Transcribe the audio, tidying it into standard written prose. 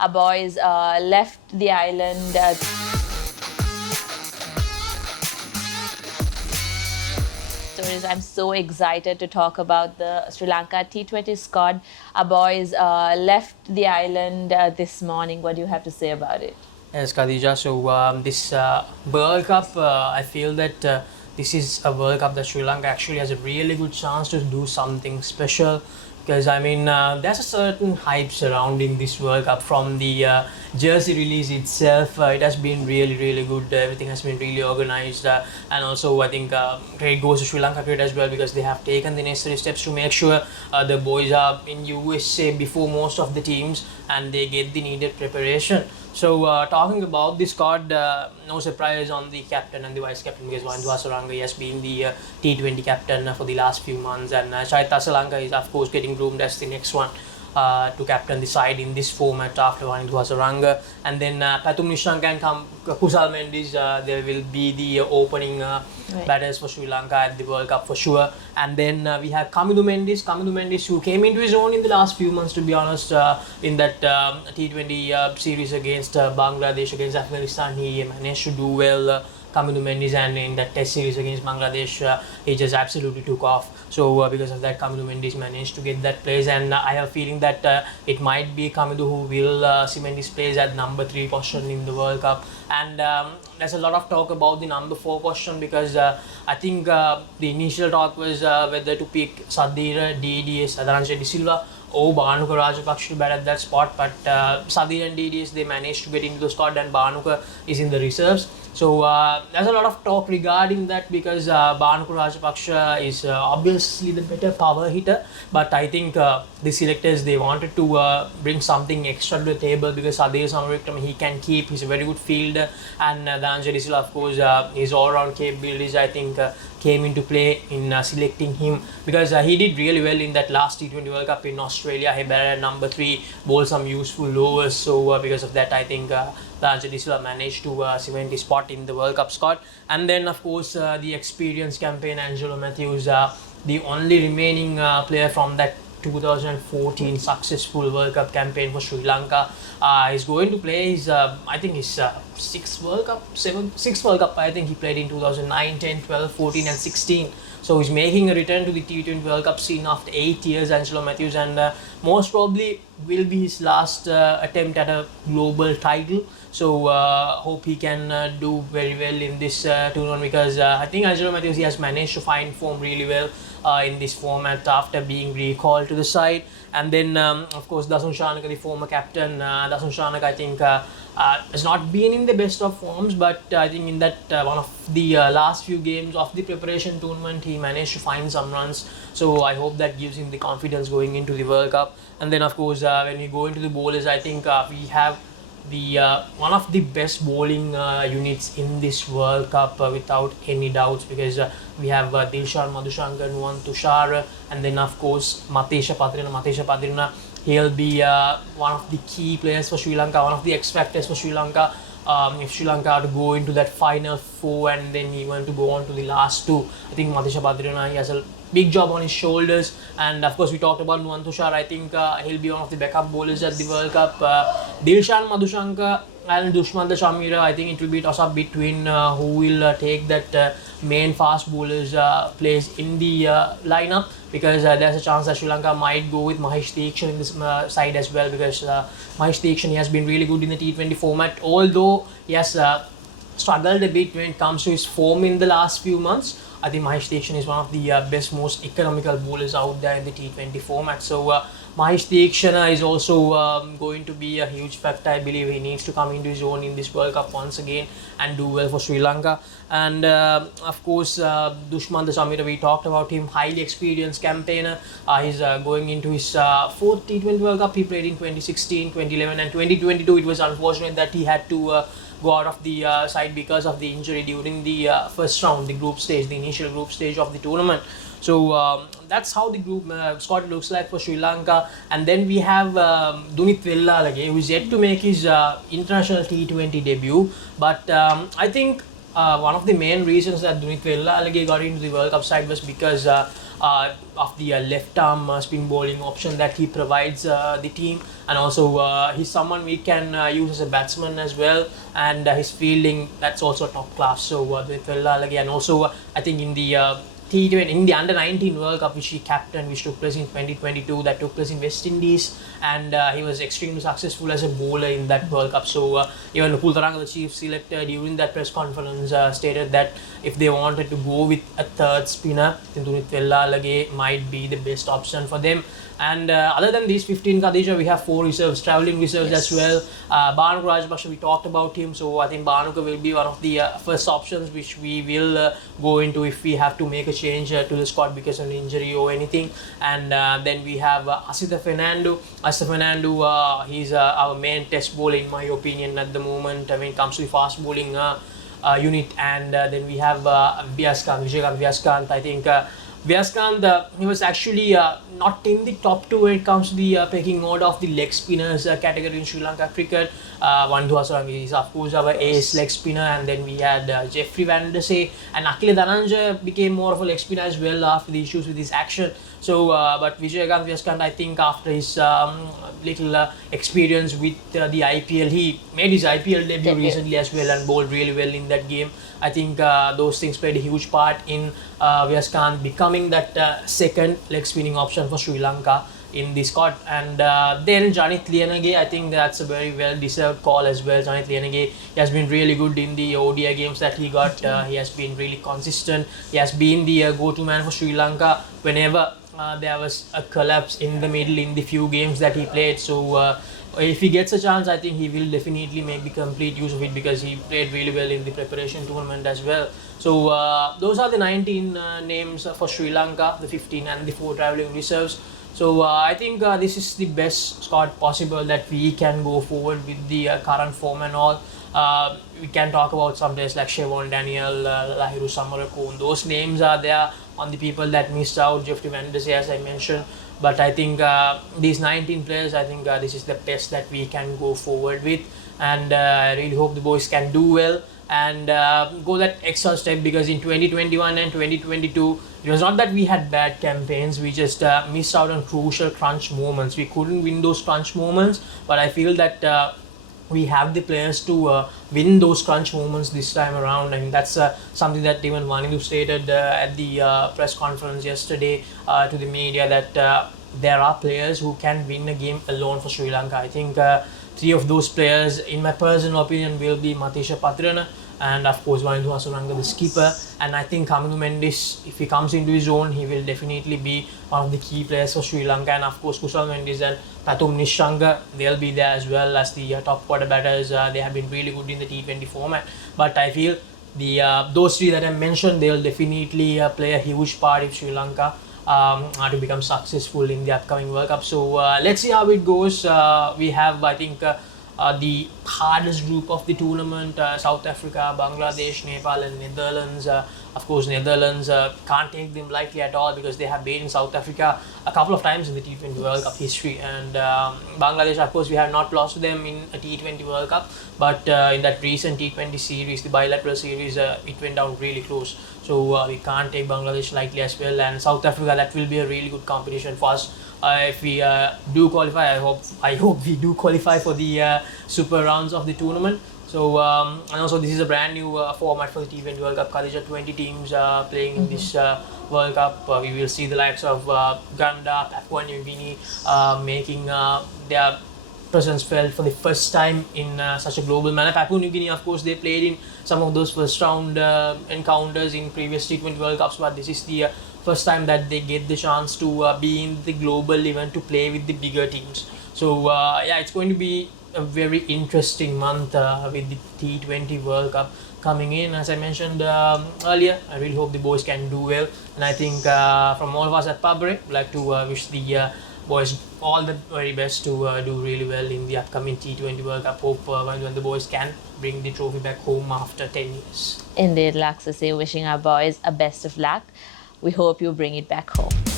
our boys left the island. I'm so excited to talk about the Sri Lanka T20 squad. Our boys left the island this morning. What do you have to say about it? Yes, Kadhija. So this World Cup, I feel that this is a World Cup that Sri Lanka actually has a really good chance to do something special. Because I mean, there's a certain hype surrounding this World Cup from the jersey release itself. It has been really, really good. Everything has been really organized, and also I think credit goes to Sri Lanka cricket as well because they have taken the necessary steps to make sure the boys are in USA before most of the teams and they get the needed preparation. So talking about this squad, no surprise on the captain and the vice captain because Wandu Hasaranga has been the T20 captain for the last few months, and Shahid Tasalanka is of course getting groomed as the next one to captain the side in this format after Wandu Hasaranga. And then Pathum Nishanka and Kusal Mendes, there will be the opening batters for Sri Lanka at the World Cup for sure. And then we have Kamidu Mendes who came into his own in the last few months, to be honest, in that T20 series against Bangladesh, against Afghanistan. He managed to do well. Kamidu Mendes, and in that test series against Bangladesh, he just absolutely took off. So because of that, Kamidu Mendes managed to get that place, and I have a feeling that it might be Kamidu who will cement his place at number 3 position in the World Cup. And there's a lot of talk about the number 4 position because I think the initial talk was whether to pick Sadira, DDS, Adharanjaya Silva or Bhanuka Rajapaksa to bat at that spot, but Sadir and DDS, they managed to get into the squad and Bhanuka is in the reserves. So there's a lot of talk regarding that because Bhanuka Rajapaksa is obviously the better power hitter, but I think the selectors, they wanted to bring something extra to the table because Sadir Samavikram, he can keep, he's a very good fielder, and Dhananjay Silva, of course, his all-round capabilities, I think came into play in selecting him because he did really well in that last T20 World Cup in Australia. He batted at number 3, bowled some useful lowers, so because of that, I think Dhananjay Silva managed to cement his spot in the World Cup squad. And then of course the experienced campaign, Angelo Matthews, the only remaining player from that 2014 successful World Cup campaign for Sri Lanka, is going to play his I think his 6th World Cup. I think he played in 2009, 10, 12, 14 and 16. So he's making a return to the T20 World Cup scene after 8 years, Angelo Matthews, and most probably will be his last attempt at a global title. So hope he can do very well in this tournament because I think Angelo Matthews, he has managed to find form really well in this format after being recalled to the side. And then of course Dasun Shanaka, the former captain, Dasun Shanaka, I think has not been in the best of forms, but I think in that one of the last few games of the preparation tournament, he managed to find some runs. So I hope that gives him the confidence going into the World Cup. And then of course when we go into the bowlers, I think we have the one of the best bowling units in this World Cup without any doubts because we have Dilshan Madhushankar, Nuwan Tushar, and then of course Matesha Patrina. He'll be one of the key players for Sri Lanka, one of the X factors for Sri Lanka. If Sri Lanka are to go into that final 4 and then even to go on to the last 2, I think Matesha Patrina, he has a big job on his shoulders. And of course we talked about Nuwan Tushar. I think he'll be one of the backup bowlers at the World Cup. Dilshan Madhushankar and Dushmantha Shamira, I think it will be a toss-up between who will take that main fast bowlers place in the lineup because there's a chance that Sri Lanka might go with Mahesh Theekshan in this side as well because Mahesh Theekshan, he has been really good in the T20 format, although he has struggled a bit when it comes to his form in the last few months. I think Mahesh Theekshan is one of the best, most economical bowlers out there in the T20 format. So Mahesh Theekshan is also going to be a huge factor. I believe he needs to come into his own in this World Cup once again and do well for Sri Lanka. And of course Dushmantha Shamira, we talked about him, highly experienced campaigner. He's going into his 4th T20 World Cup. He played in 2016, 2011 and 2022. It was unfortunate that he had to go out of the side because of the injury during the first round, the group stage, the initial group stage of the tournament. So that's how the group squad looks like for Sri Lanka. And then we have Dunith Wellalage, who is yet to make his international T20 debut. But I think one of the main reasons that Dunith Wellalage got into the World Cup side was because of the left arm spin bowling option that he provides the team. and also he's someone we can use as a batsman as well, and his fielding, that's also top class. So and also I think in the T20, in the under 19 World Cup which he captained, which took place in 2022, that took place in West Indies, and he was extremely successful as a bowler in that World Cup. So even Pultaranga, the chief selector, during that press conference stated that if they wanted to go with a third spinner, then Dunith Vellalage might be the best option for them. And other than these 15, Kadhija, we have 4 reserves, travelling reserves as well. Bhanuka Rajapaksa, we talked about him, so I think Bhanuka will be one of the first options which we will go into if we have to make a change to the squad because of an injury or anything. And then we have Asitha Fernando. Asitha Fernando, he's our main test bowler in my opinion at the moment when it comes to the fast bowling unit. And then we have Vijayakant Vyaskanth. I think Vyaskanth, he was actually not in the top 2 when it comes to the pecking order of the leg spinners category in Sri Lanka cricket. Wandhu Hasaranga is of course our ace leg spinner, and then we had Jeffrey Van Der Sey, and Akila Dhananjaya became more of a leg spinner as well after the issues with his action. So, but Vijayakant Vyaskanth, I think after his little experience with the IPL, he made his IPL debut recently as well and bowled really well in that game. I think those things played a huge part in Vyaskanth becoming that second leg spinning option for Sri Lanka in the squad. And then Janith Liyanage, I think that's a very well deserved call as well. Janith Liyanage, he has been really good in the ODI games that he got. He has been really consistent. He has been the go-to man for Sri Lanka whenever there was a collapse in the middle in the few games that he played. So if he gets a chance, I think he will definitely make the complete use of it because he played really well in the preparation tournament as well. So those are the 19 names for Sri Lanka, the 15 and the 4 travelling reserves. So I think this is the best squad possible that we can go forward with the current form and all. We can talk about some players like Shevon Daniel, Lahiru Samarakun. Those names are there on the people that missed out, Jeffrey Van Der Sey as I mentioned. But I think these 19 players, I think this is the best that we can go forward with. And I really hope the boys can do well and go that extra step, because in 2021 and 2022, it was not that we had bad campaigns, we just missed out on crucial crunch moments. We couldn't win those crunch moments, but I feel that we have the players to win those crunch moments this time around. I mean, that's something that even Vanidu stated at the press conference yesterday to the media, that there are players who can win a game alone for Sri Lanka. I think 3 of those players, in my personal opinion, will be Matisha Patrana and of course Wandhu Hasaranga, the skipper. And I think Kaminu Mendis, if he comes into his own, he will definitely be one of the key players for Sri Lanka. And of course Kusal Mendis and Tatum Nishanka, they'll be there as well as the top quarter batters. They have been really good in the T20 format. But I feel those 3 that I mentioned, they'll definitely play a huge part if Sri Lanka to become successful in the upcoming World Cup. So let's see how it goes. We have, I think, the hardest group of the tournament, South Africa, Bangladesh, Nepal and Netherlands. Of course, Netherlands can't take them lightly at all because they have been in South Africa a couple of times in the T20 World Cup history. And Bangladesh, of course, we have not lost to them in a T20 World Cup, but in that recent T20 series, the bilateral series, it went down really close. So we can't take Bangladesh lightly as well. And South Africa, that will be a really good competition for us. If we do qualify, I hope we do qualify for the super rounds of the tournament. So and also this is a brand new format for the T20 World Cup. Kadhija, 20 teams playing in this World Cup. We will see the likes of Uganda, Papua New Guinea making their presence felt for the first time in such a global manner. Papua New Guinea, of course, they played in some of those first round encounters in previous T20 World Cups, but this is the first time that they get the chance to be in the global event to play with the bigger teams. So yeah, it's going to be a very interesting month with the T20 World Cup coming in. As I mentioned earlier, I really hope the boys can do well, and I think from all of us at Papare, we'd like to wish the boys all the very best to do really well in the upcoming T20 World Cup. Hope when the boys can bring the trophy back home after 10 years. Indeed, Laksisi, wishing our boys a best of luck. We hope you bring it back home.